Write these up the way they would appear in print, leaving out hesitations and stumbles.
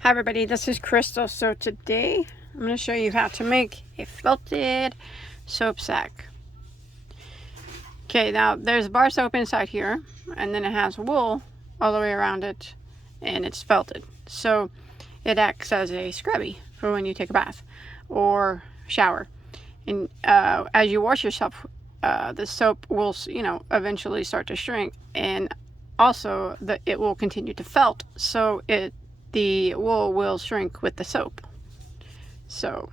Hi everybody, this is Crystal. So today I'm going to show you how to make a felted soap sack. Okay, now there's bar soap inside here, and then it has wool all the way around it, and it's felted. So it acts as a scrubby for when you take a bath or shower. And as you wash yourself, the soap will, eventually start to shrink, and also it will continue to felt. So the wool will shrink with the soap. So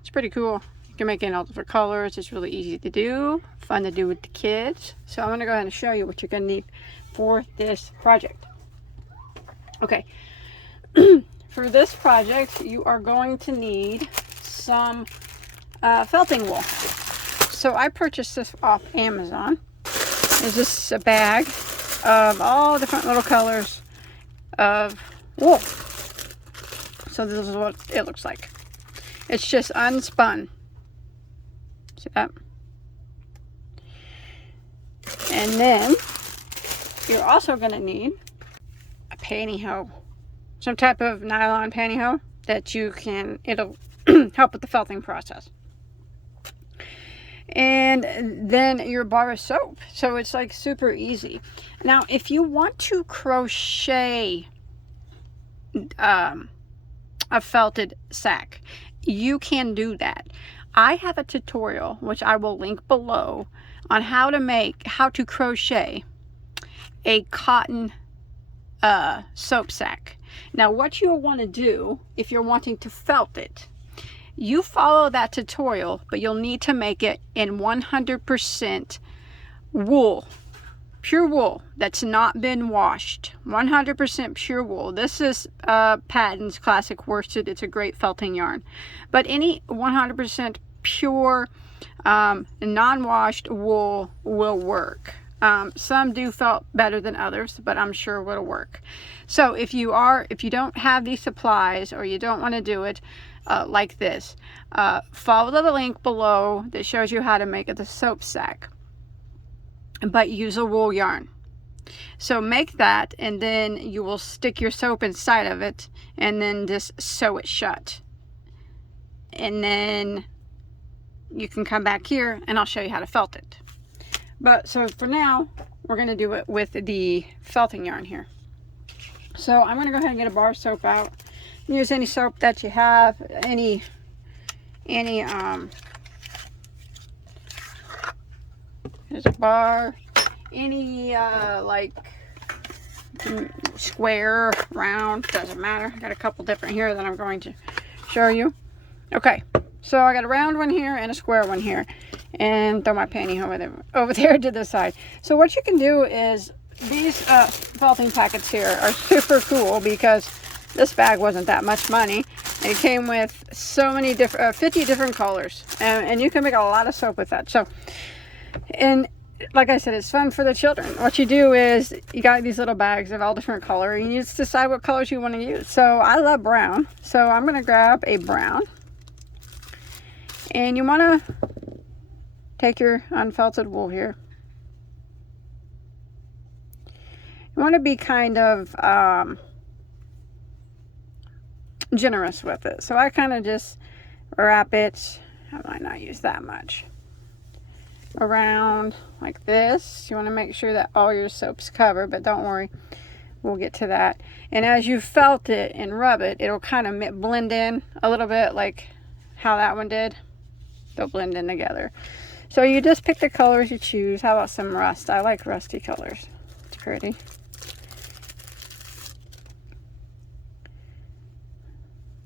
it's pretty cool. You can make it in all different colors. It's really easy to do, fun to do with the kids. So I'm going to go ahead and show you what you're going to need for this project. Okay, for this project you are going to need some felting wool. So I purchased this off Amazon. It's just a bag of all different little colors of wool. So this is what it looks like. It's just unspun. See that? And then you're also going to need a pantyhose, some type of nylon pantyhose that it'll help with the felting process. And then your bar of soap. So it's like super easy. Now if you want to crochet a felted sack, you can do that. I have a tutorial which I will link below on how to crochet a cotton soap sack. Now what you'll want to do if you're wanting to felt it, you follow that tutorial, but you'll need to make it in 100% wool, pure wool that's not been washed. 100% pure wool. This is Patton's Classic Worsted. It's a great felting yarn, but any 100% pure non-washed wool will work. Some do felt better than others, but I'm sure it'll work. So if you don't have these supplies, or you don't want to do it like this, follow the link below that shows you how to make the soap sack, but use a wool yarn. So make that, and then you will stick your soap inside of it, and then just sew it shut. And then you can come back here and I'll show you how to felt it. But so for now, we're going to do it with the felting yarn here. So I'm going to go ahead and get a bar of soap out. Use any soap that you have, any there's a bar, any like square, round, doesn't matter. I got a couple different here that I'm going to show you. Okay, so I got a round one here and a square one here, and throw my pantyhose over there to the side. So what you can do is, these felting packets here are super cool because this bag wasn't that much money. It came with so many different 50 different colors, and you can make a lot of soap with that. So, and like I said, it's fun for the children. What you do is you got these little bags of all different color, and you just decide what colors you want to use. So I love brown, so I'm going to grab a brown, and you want to take your unfelted wool here. You want to be kind of generous with it. So I kind of just wrap it, I might not use that much, around like this. You want to make sure that all your soap's covered, but don't worry, we'll get to that. And as you felt it and rub it, it'll kind of blend in a little bit, like how that one did. They'll blend in together. So you just pick the colors you choose. How about some rust? I like rusty colors. It's pretty.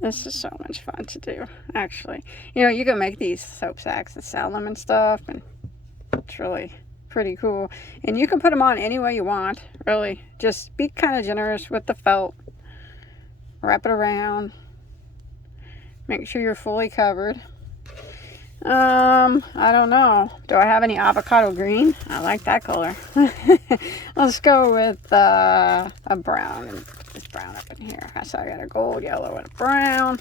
This is so much fun to do, actually. You can make these soap sacks and sell them and stuff, and it's really pretty cool. And you can put them on any way you want, really. Just be kind of generous with the felt. Wrap it around. Make sure you're fully covered. I don't know. Do I have any avocado green? I like that color. Let's go with a brown, and put this brown up in here. So I got a gold, yellow, and a brown.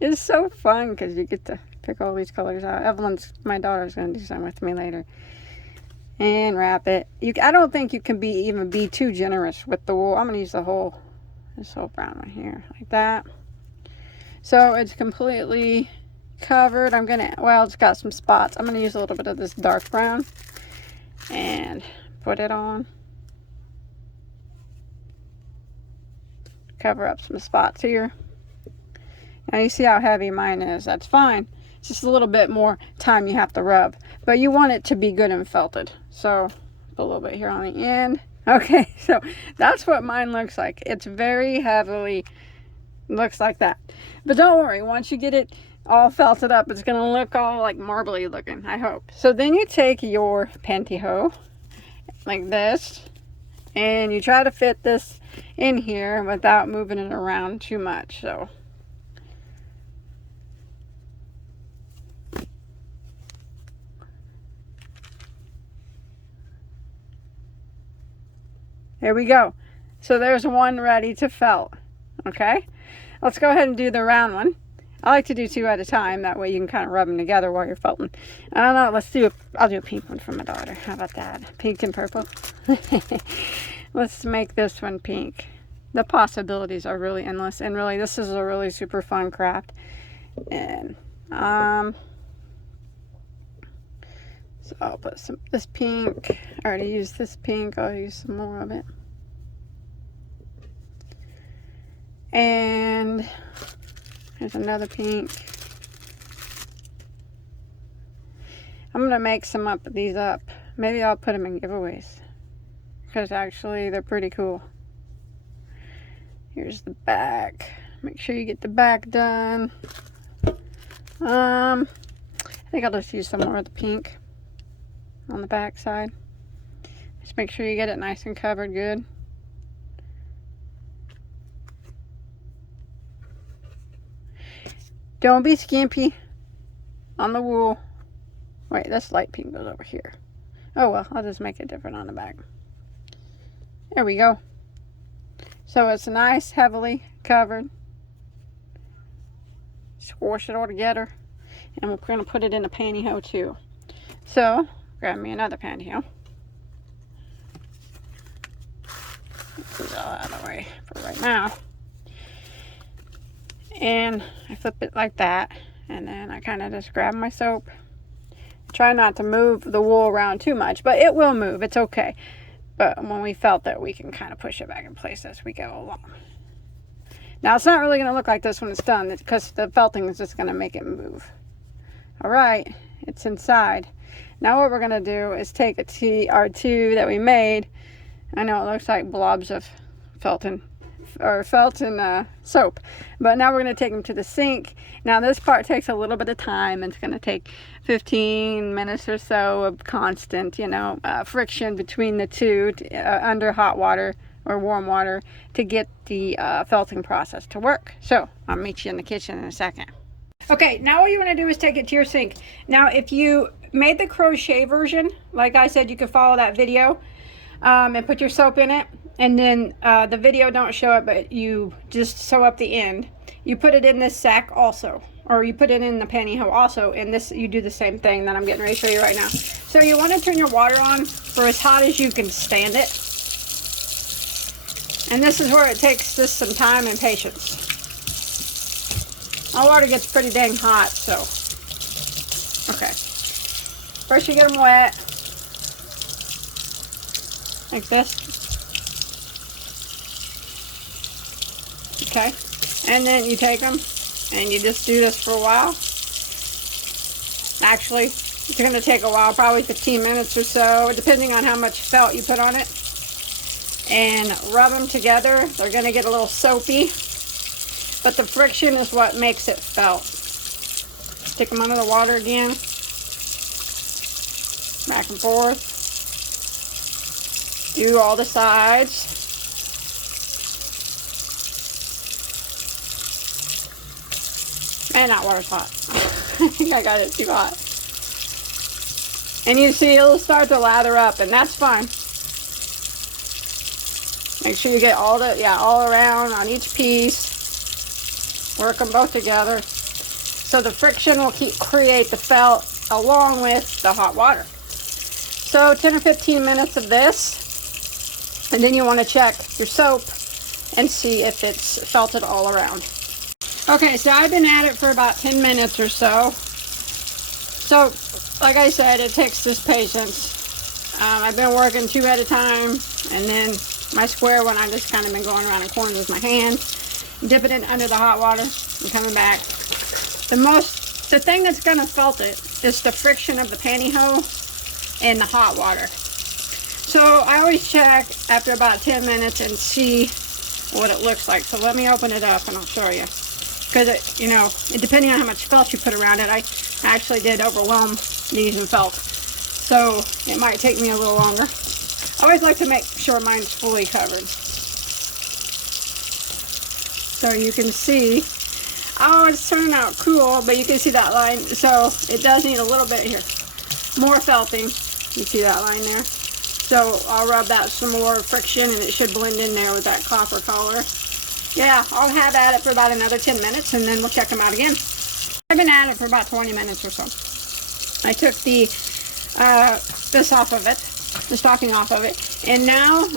It's so fun because you get to pick all these colors out. My daughter's going to do some with me later. And wrap it. I don't think you can even be too generous with the wool. I'm going to use the whole this whole brown one here, like that. So it's completely covered. I'm gonna, well, it's got some spots. I'm gonna use a little bit of this dark brown and put it on. Cover up some spots here. Now you see how heavy mine is. That's fine. It's just a little bit more time you have to rub. But you want it to be good and felted. So put a little bit here on the end. Okay, so that's what mine looks like. It's very heavily, looks like that. But don't worry, once you get it all felted up, it's gonna look all like marbly looking, I hope. So then you take your pantyhose like this, and you try to fit this in here without moving it around too much. So there we go. So there's one ready to felt. Okay, let's go ahead and do the round one. I like to do 2 at a time. That way you can kind of rub them together while you're felting. I don't know. Let's do I'll do a pink one for my daughter. How about that? Pink and purple. Let's make this one pink. The possibilities are really endless. And really, this is a really super fun craft. And so I'll put some this pink. I already used this pink. I'll use some more of it. And there's another pink. I'm gonna make some of these up. Maybe I'll put them in giveaways, because actually they're pretty cool. Here's the back. Make sure you get the back done. I think I'll just use some more of the pink on the back side. Just make sure you get it nice and covered good. Don't be skimpy on the wool. Wait, this light pink goes over here. Oh well, I'll just make it different on the back. There we go. So it's nice, heavily covered. Squish it all together. And we're going to put it in a pantyhose too. So, grab me another pantyhose. Get these all out of the way for right now. And I flip it like that, and then I kind of just grab my soap. Try not to move the wool around too much, but it will move. It's okay. But when we felt that, we can kind of push it back in place as we go along. Now, it's not really going to look like this when it's done, because the felting is just going to make it move. All right, it's inside. Now what we're going to do is take our two that we made. I know it looks like blobs of felting soap, but now we're going to take them to the sink. Now this part takes a little bit of time. It's going to take 15 minutes or so of constant, friction between the two under hot water or warm water to get the felting process to work. So I'll meet you in the kitchen in a second. Okay, now what you want to do is take it to your sink. Now if you made the crochet version, like I said, you can follow that video and put your soap in it. And then the video don't show it, but you just sew up the end. You put it in this sack also, or you put it in the pantyhose also, and this you do the same thing that I'm getting ready to show you right now. So you want to turn your water on for as hot as you can stand it. And this is where it takes just some time and patience. My water gets pretty dang hot, so. Okay. First you get them wet. Like this. Okay, and then you take them and you just do this for a while. Actually, it's going to take a while, probably 15 minutes or so, depending on how much felt you put on it. And rub them together. They're going to get a little soapy, but the friction is what makes it felt. Stick them under the water again, back and forth. Do all the sides. Man, that water's hot. I think I got it too hot. And you see it'll start to lather up, and that's fine. Make sure you get all around on each piece. Work them both together. So the friction will create the felt along with the hot water. So 10 or 15 minutes of this. And then you want to check your soap and see if it's felted all around. Okay, so I've been at it for about 10 minutes or so. So, like I said, it takes just patience. I've been working 2 at a time, and then my square one, I've just kind of been going around the corners with my hand, dipping it under the hot water, and coming back. The thing that's going to felt it is the friction of the pantyhose and the hot water. So I always check after about 10 minutes and see what it looks like. So let me open it up and I'll show you. Because, you know, depending on how much felt you put around it, I actually did overwhelm these in felt. So it might take me a little longer. I always like to make sure mine's fully covered. So you can see, oh, it's turning out cool, but you can see that line. So it does need a little bit here, more felting. You see that line there? So I'll rub that some more friction and it should blend in there with that copper color. Yeah, I'll have at it for about another 10 minutes and then we'll check them out again. I've been at it for about 20 minutes or so. I took this off of it, the stocking off of it, and now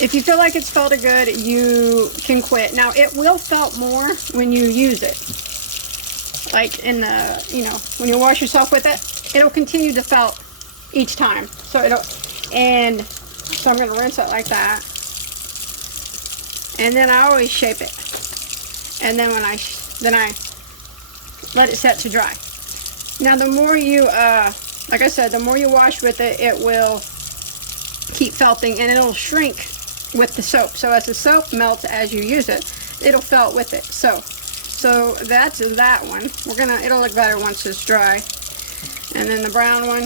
if you feel like it's felted good, you can quit. Now it will felt more when you use it, like in the, you know, when you wash yourself with it, it'll continue to felt each time. So so I'm going to rinse it like that, and then I always shape it, and then I let it set to dry. Now the more you like I said, the more you wash with it, it will keep felting and it'll shrink with the soap. So as the soap melts as you use it, it'll felt with it. So that's that one. It'll look better once it's dry. And then the brown one,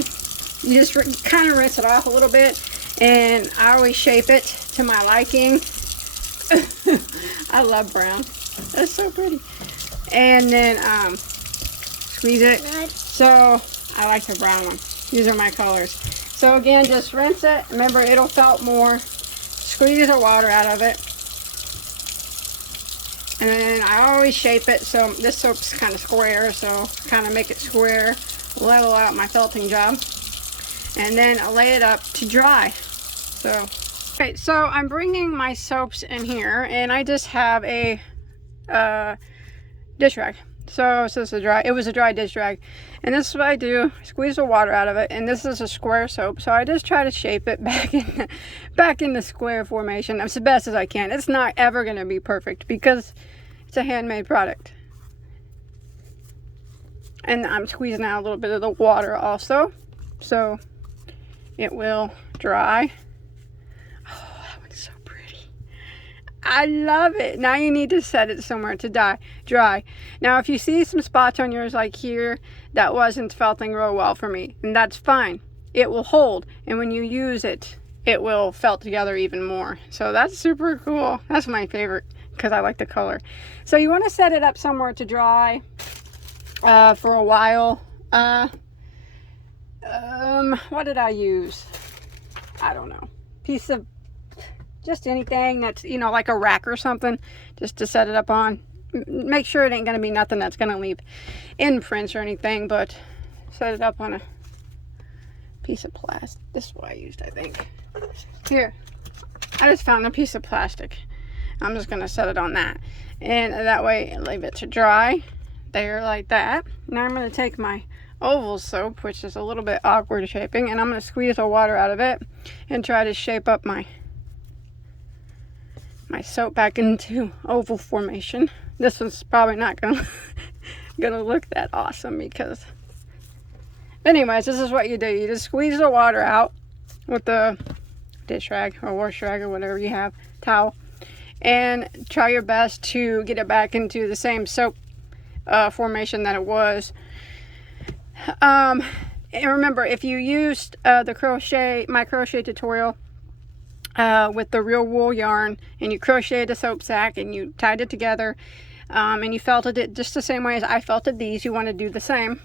you just kind of rinse it off a little bit, and I always shape it to my liking. I love brown. That's so pretty. And then squeeze it. So I like the brown one. These are my colors. So again, just rinse it. Remember, it'll felt more. Squeeze the water out of it. And then I always shape it. So this soap's kind of square, so kind of make it square, level out my felting job. And then I lay it up to dry. So, okay, so I'm bringing my soaps in here, and I just have a dish rag. So this is it was a dry dish rag, and this is what I do: squeeze the water out of it. And this is a square soap, so I just try to shape it back in the square formation as best as I can. It's not ever going to be perfect because it's a handmade product. And I'm squeezing out a little bit of the water also, so it will dry. I love it. Now you need to set it somewhere to dry. Now if you see some spots on yours like here, that wasn't felting real well for me, and that's fine. It will hold, and when you use it, it will felt together even more. So that's super cool. That's my favorite because I like the color. So you want to set it up somewhere to dry for a while. What did I use? I don't know. Piece of just anything that's, you know, like a rack or something, just to set it up on. Make sure it ain't going to be nothing that's going to leave imprints or anything, but set it up on a piece of plastic. This is what I used, I think. Here, I just found a piece of plastic. I'm just going to set it on that, and that way leave it to dry there like that. Now I'm going to take my oval soap, which is a little bit awkward shaping, and I'm going to squeeze the water out of it and try to shape up my soap back into oval formation. This one's probably not gonna look that awesome because, anyways, this is what you do. You just squeeze the water out with the dish rag or wash rag or whatever you have, towel, and try your best to get it back into the same soap formation that it was. And remember, if you used my crochet tutorial with the real wool yarn, and you crocheted a soap sack and you tied it together, and you felted it just the same way as I felted these, you want to do the same.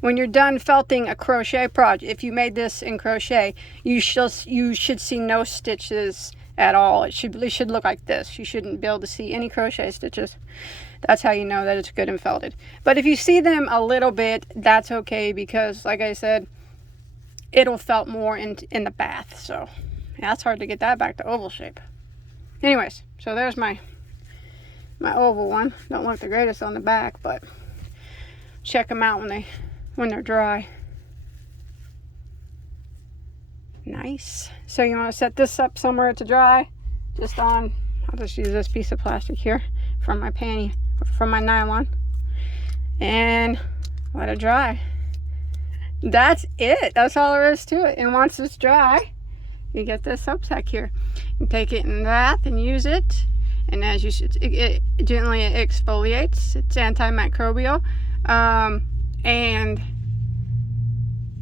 When you're done felting a crochet project, if you made this in crochet, you should see no stitches at all. It should look like this. You shouldn't be able to see any crochet stitches. That's how you know that it's good and felted. But if you see them a little bit, that's okay, because like I said, it'll felt more in the bath. So That's hard to get that back to oval shape. Anyways, so there's my oval one. Don't look the greatest on the back, but check them out when they're dry. Nice. So you want to set this up somewhere to dry. I'll just use this piece of plastic here from my panty, from my nylon, and let it dry. That's it. That's all there is to it. And once it's dry, you get this soap sack here. You take it in the bath and use it. And as you should, it gently exfoliates. It's antimicrobial. And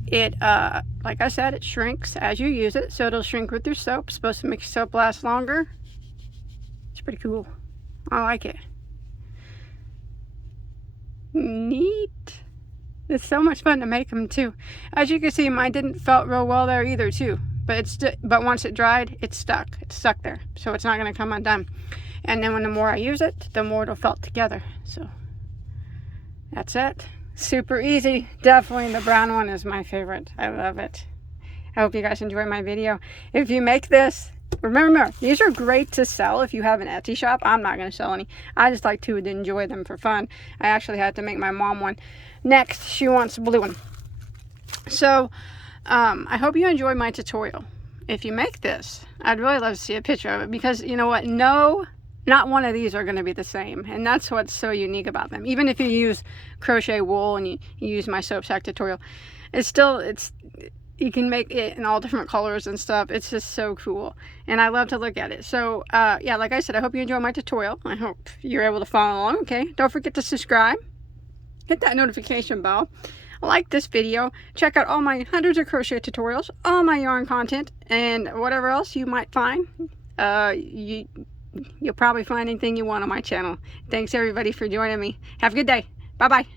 it, like I said, it shrinks as you use it. So it'll shrink with your soap. It's supposed to make your soap last longer. It's pretty cool. I like it. Neat. It's so much fun to make them too. As you can see, mine didn't felt real well there either too. But once it dried, it's stuck. It's stuck there. So it's not going to come undone. And then the more I use it, the more it'll felt together. So that's it. Super easy. Definitely the brown one is my favorite. I love it. I hope you guys enjoy my video. If you make this, remember, these are great to sell if you have an Etsy shop. I'm not going to sell any. I just like to enjoy them for fun. I actually had to make my mom one. Next, she wants a blue one. So, I hope you enjoyed my tutorial. If you make this, I'd really love to see a picture of it, because you know what? No, not one of these are going to be the same. And that's what's so unique about them. Even if you use crochet wool and you use my soap sack tutorial, you can make it in all different colors and stuff. It's just so cool. And I love to look at it. So, yeah, like I said, I hope you enjoyed my tutorial. I hope you're able to follow along, okay? Don't forget to subscribe. Hit that notification bell. Like this video. Check out all my hundreds of crochet tutorials, all my yarn content, and whatever else you might find. You'll probably find anything you want on my channel. Thanks everybody for joining me. Have a good day. Bye-bye.